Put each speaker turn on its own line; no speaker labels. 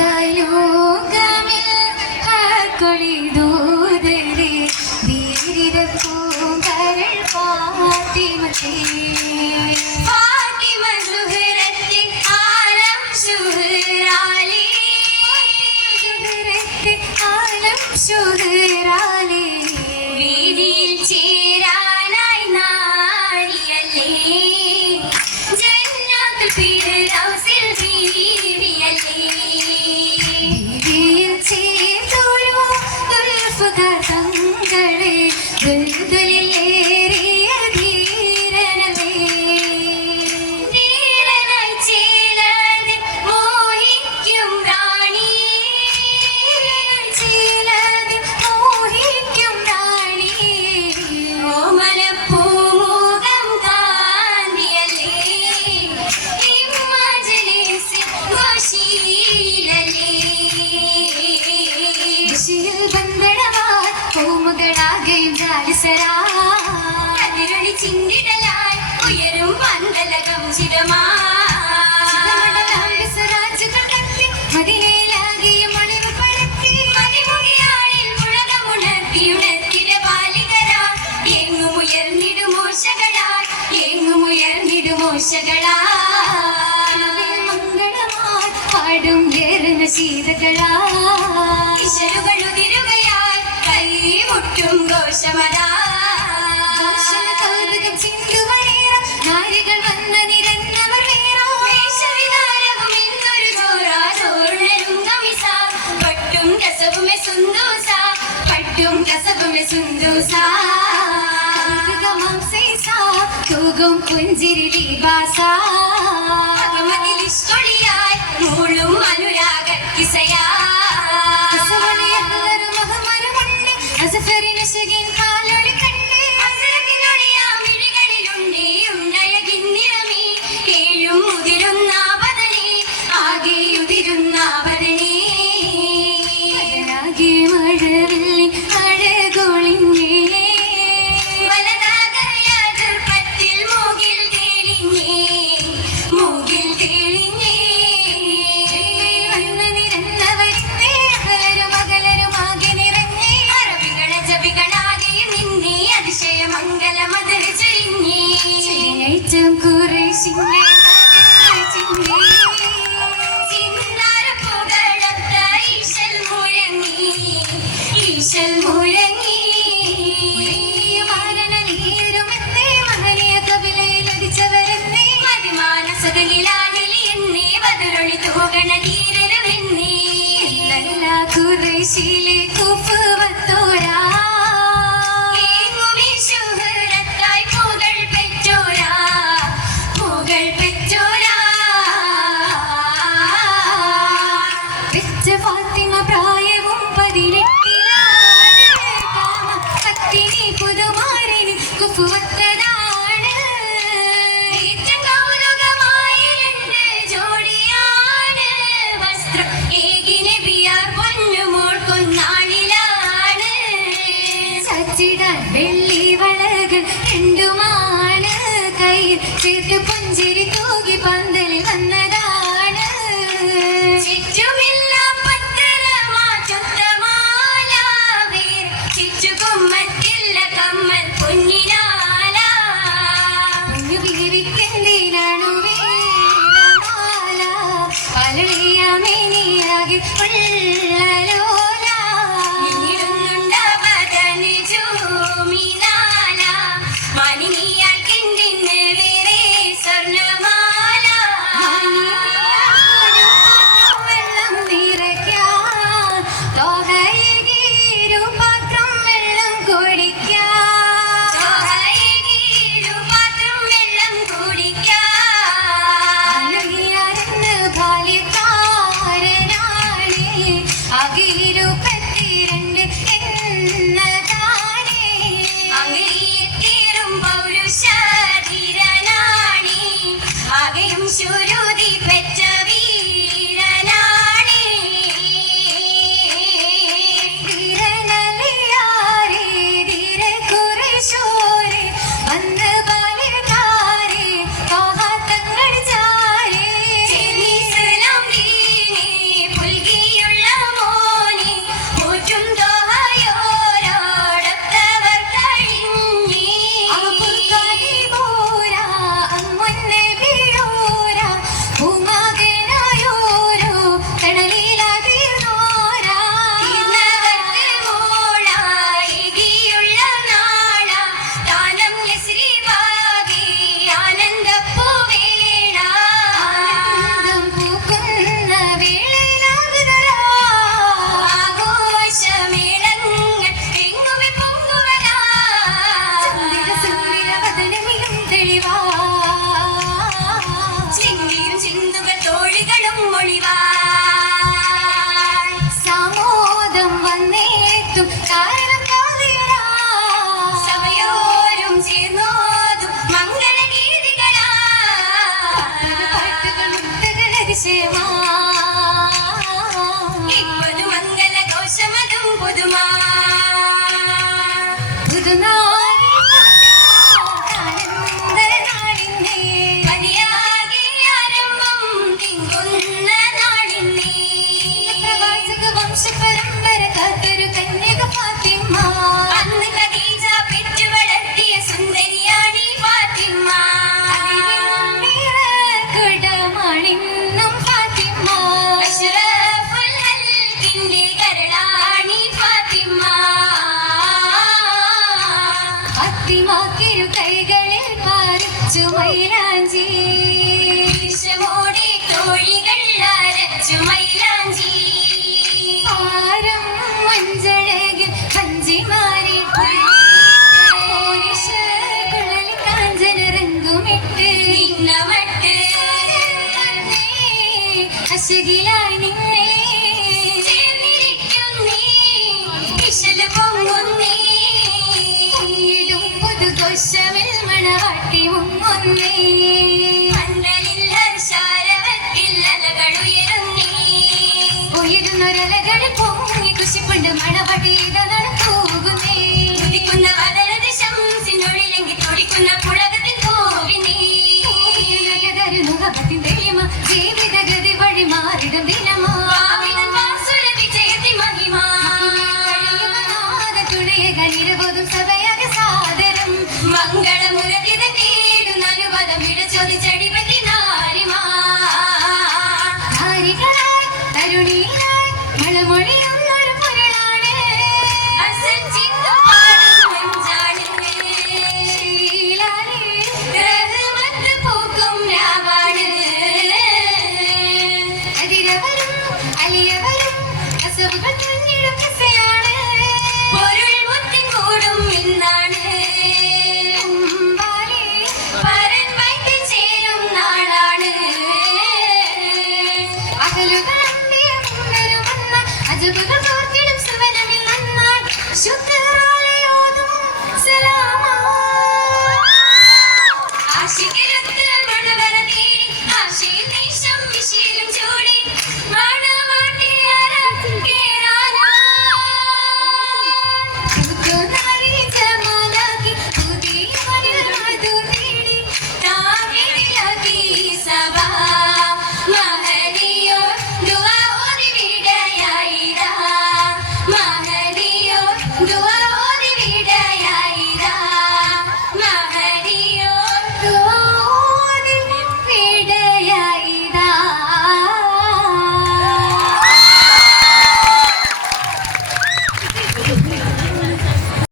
ലോകമിൽ കൊളിതൂതരെ വീരിര പൂങ്കരൾ പാത്തിമത്തേ കതിരളി ചിന്നിടലായി ഉയരും മണ്ഡലകം ചിരമാ മംഗളമായി പാടും കൈ മുട്ടും ഘോഷമത ആകും പുഞ്ചിരി ബാസ മതിലിഷ്ടൊളിയായി മൂളും മനു 心里。വെള്ളി വളകൾ രണ്ടുമാണ് കൈ ചേർത്ത് പുഞ്ചിരി തൂകി പന്തലിൽ വന്നത്. Всім മൈലാഞ്ചി.
വിഷമോടെ തോഴികൾ അരച്ചു മൈലാഞ്ചി